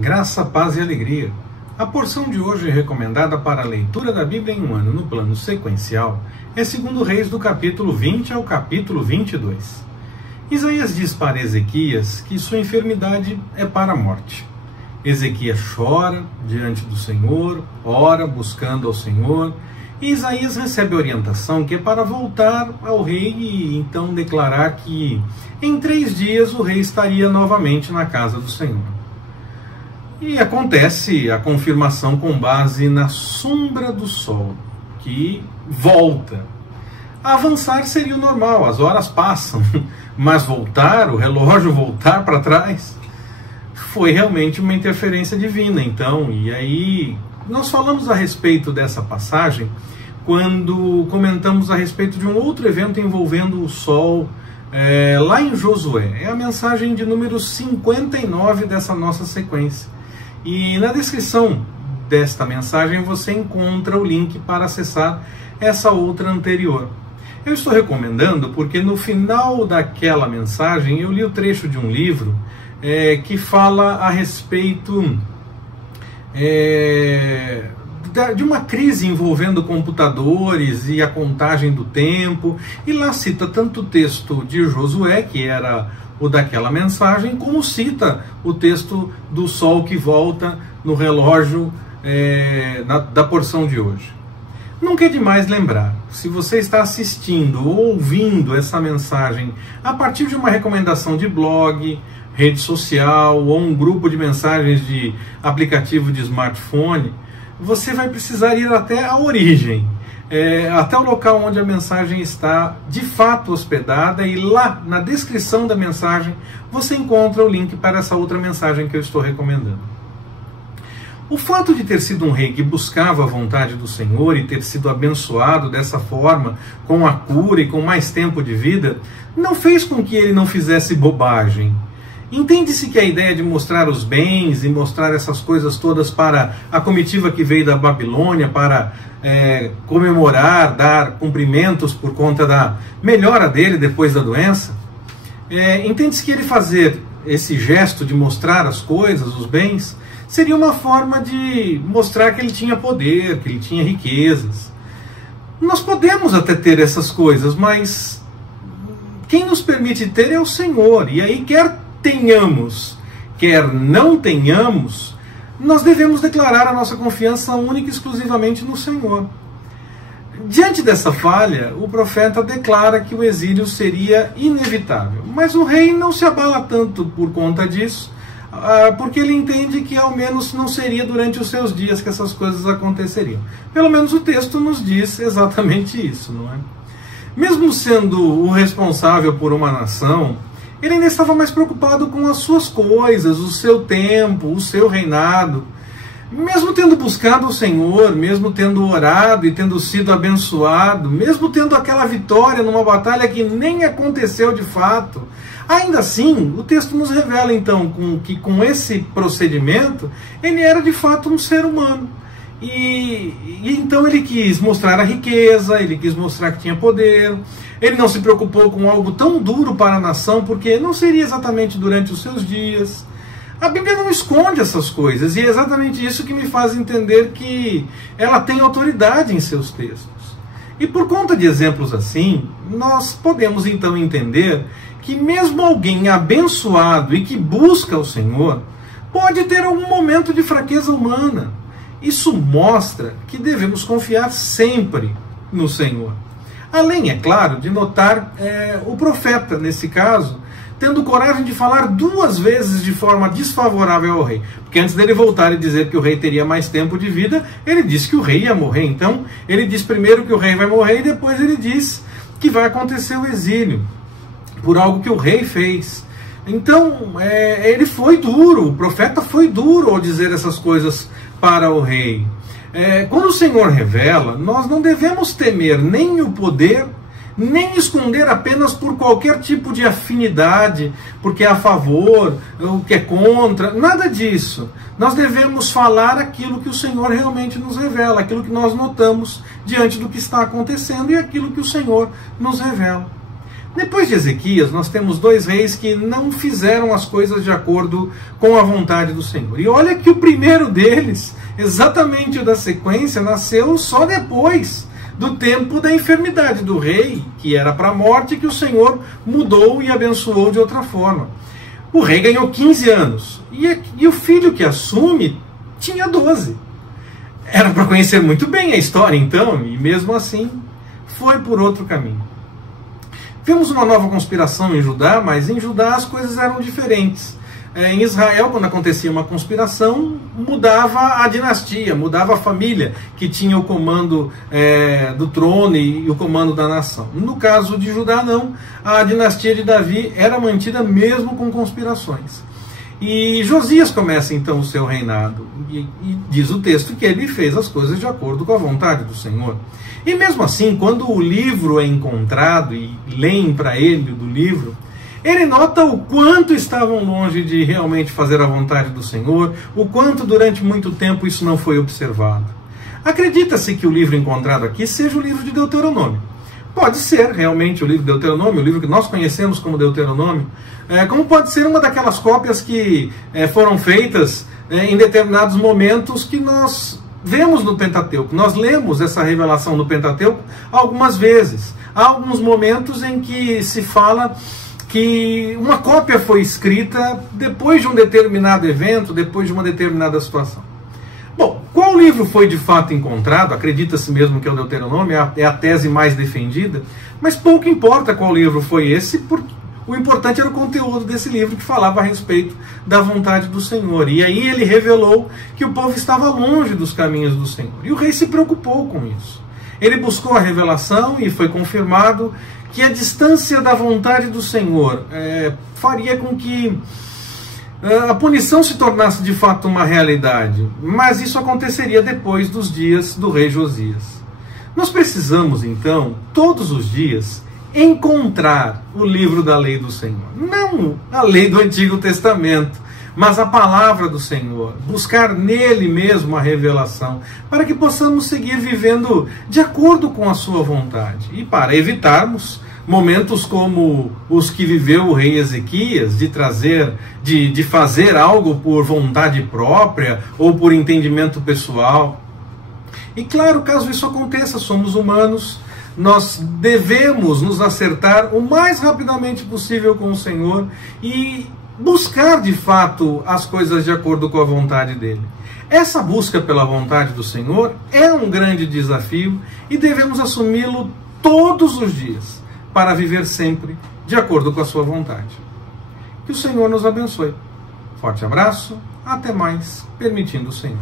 Graça, paz e alegria. A porção de hoje recomendada para a leitura da Bíblia em um ano no plano sequencial é 2 Reis do capítulo 20 ao capítulo 22. Isaías diz para Ezequias que sua enfermidade é para a morte. Ezequias chora diante do Senhor, ora buscando ao Senhor, e Isaías recebe a orientação que é para voltar ao rei e então declarar que em 3 dias o rei estaria novamente na casa do Senhor. E acontece a confirmação com base na sombra do sol, que volta. Avançar seria o normal, as horas passam, mas voltar, o relógio voltar para trás, foi realmente uma interferência divina. Então, e aí nós falamos a respeito dessa passagem quando comentamos a respeito de um outro evento envolvendo o sol lá em Josué. É a mensagem de número 59 dessa nossa sequência. E na descrição desta mensagem você encontra o link para acessar essa outra anterior. Eu estou recomendando porque no final daquela mensagem eu li o trecho de um livro que fala a respeito de uma crise envolvendo computadores e a contagem do tempo, e lá cita tanto o texto de Josué, que era o daquela mensagem, como cita o texto do sol que volta no relógio da porção de hoje. Nunca é demais lembrar, se você está assistindo ou ouvindo essa mensagem a partir de uma recomendação de blog, rede social ou um grupo de mensagens de aplicativo de smartphone, você vai precisar ir até a origem, até o local onde a mensagem está de fato hospedada, e lá na descrição da mensagem você encontra o link para essa outra mensagem que eu estou recomendando. O fato de ter sido um rei que buscava a vontade do Senhor e ter sido abençoado dessa forma, com a cura e com mais tempo de vida, não fez com que ele não fizesse bobagem. Entende-se que a ideia de mostrar os bens e mostrar essas coisas todas para a comitiva que veio da Babilônia para comemorar, dar cumprimentos por conta da melhora dele depois da doença, entende-se que ele fazer esse gesto de mostrar as coisas, os bens, seria uma forma de mostrar que ele tinha poder, que ele tinha riquezas. Nós podemos até ter essas coisas, mas quem nos permite ter é o Senhor, e aí quer tenhamos, quer não tenhamos, nós devemos declarar a nossa confiança única e exclusivamente no Senhor. Diante dessa falha, o profeta declara que o exílio seria inevitável, mas o rei não se abala tanto por conta disso, porque ele entende que ao menos não seria durante os seus dias que essas coisas aconteceriam. Pelo menos o texto nos diz exatamente isso, não é? Mesmo sendo o responsável por uma nação, ele ainda estava mais preocupado com as suas coisas, o seu tempo, o seu reinado. Mesmo tendo buscado o Senhor, mesmo tendo orado e tendo sido abençoado, mesmo tendo aquela vitória numa batalha que nem aconteceu de fato, ainda assim, o texto nos revela então que com esse procedimento, ele era de fato um ser humano. E então ele quis mostrar a riqueza, ele quis mostrar que tinha poder. Ele não se preocupou com algo tão duro para a nação, porque não seria exatamente durante os seus dias. A Bíblia não esconde essas coisas, e é exatamente isso que me faz entender que ela tem autoridade em seus textos. E por conta de exemplos assim, nós podemos então entender que mesmo alguém abençoado e que busca o Senhor, pode ter algum momento de fraqueza humana. Isso mostra que devemos confiar sempre no Senhor. Além, é claro, de notar o profeta, nesse caso, tendo coragem de falar 2 vezes de forma desfavorável ao rei. Porque antes dele voltar e dizer que o rei teria mais tempo de vida, ele disse que o rei ia morrer. Então, ele diz primeiro que o rei vai morrer e depois ele diz que vai acontecer o exílio, por algo que o rei fez. Então, ele foi duro, o profeta foi duro ao dizer essas coisas para o rei. Quando o Senhor revela, nós não devemos temer nem o poder, nem esconder apenas por qualquer tipo de afinidade, porque é a favor, o que é contra, nada disso. Nós devemos falar aquilo que o Senhor realmente nos revela, aquilo que nós notamos diante do que está acontecendo e aquilo que o Senhor nos revela. Depois de Ezequias, nós temos dois reis que não fizeram as coisas de acordo com a vontade do Senhor. E olha que o primeiro deles, exatamente o da sequência, nasceu só depois do tempo da enfermidade do rei, que era para a morte, que o Senhor mudou e abençoou de outra forma. O rei ganhou 15 anos, e o filho que assume tinha 12. Era para conhecer muito bem a história, então, e mesmo assim foi por outro caminho. Vemos uma nova conspiração em Judá, mas em Judá as coisas eram diferentes. Em Israel, quando acontecia uma conspiração, mudava a dinastia, mudava a família que tinha o comando do trono e o comando da nação. No caso de Judá, não. A dinastia de Davi era mantida mesmo com conspirações. E Josias começa então o seu reinado, e diz o texto que ele fez as coisas de acordo com a vontade do Senhor. E mesmo assim, quando o livro é encontrado e leem para ele do livro, ele nota o quanto estavam longe de realmente fazer a vontade do Senhor, o quanto durante muito tempo isso não foi observado. Acredita-se que o livro encontrado aqui seja o livro de Deuteronômio. Pode ser realmente o livro de Deuteronômio, o livro que nós conhecemos como Deuteronômio, como pode ser uma daquelas cópias que foram feitas em determinados momentos que nós vemos no Pentateuco. Nós lemos essa revelação no Pentateuco algumas vezes. Há alguns momentos em que se fala que uma cópia foi escrita depois de um determinado evento, depois de uma determinada situação. Bom, qual livro foi de fato encontrado? Acredita-se mesmo que é o Deuteronômio, é a tese mais defendida, mas pouco importa qual livro foi esse, porque o importante era o conteúdo desse livro que falava a respeito da vontade do Senhor. E aí ele revelou que o povo estava longe dos caminhos do Senhor. E o rei se preocupou com isso. Ele buscou a revelação e foi confirmado que a distância da vontade do Senhor faria com que a punição se tornasse de fato uma realidade. Mas isso aconteceria depois dos dias do rei Josias. Nós precisamos, então, todos os dias, encontrar o livro da lei do Senhor. Não a lei do Antigo Testamento, mas a palavra do Senhor. Buscar nele mesmo a revelação, para que possamos seguir vivendo de acordo com a sua vontade. E para evitarmos momentos como os que viveu o rei Ezequias, de fazer algo por vontade própria ou por entendimento pessoal. E claro, caso isso aconteça, somos humanos, nós devemos nos acertar o mais rapidamente possível com o Senhor e buscar de fato as coisas de acordo com a vontade dele. Essa busca pela vontade do Senhor é um grande desafio e devemos assumi-lo todos os dias para viver sempre de acordo com a sua vontade. Que o Senhor nos abençoe. Forte abraço, até mais, permitindo o Senhor.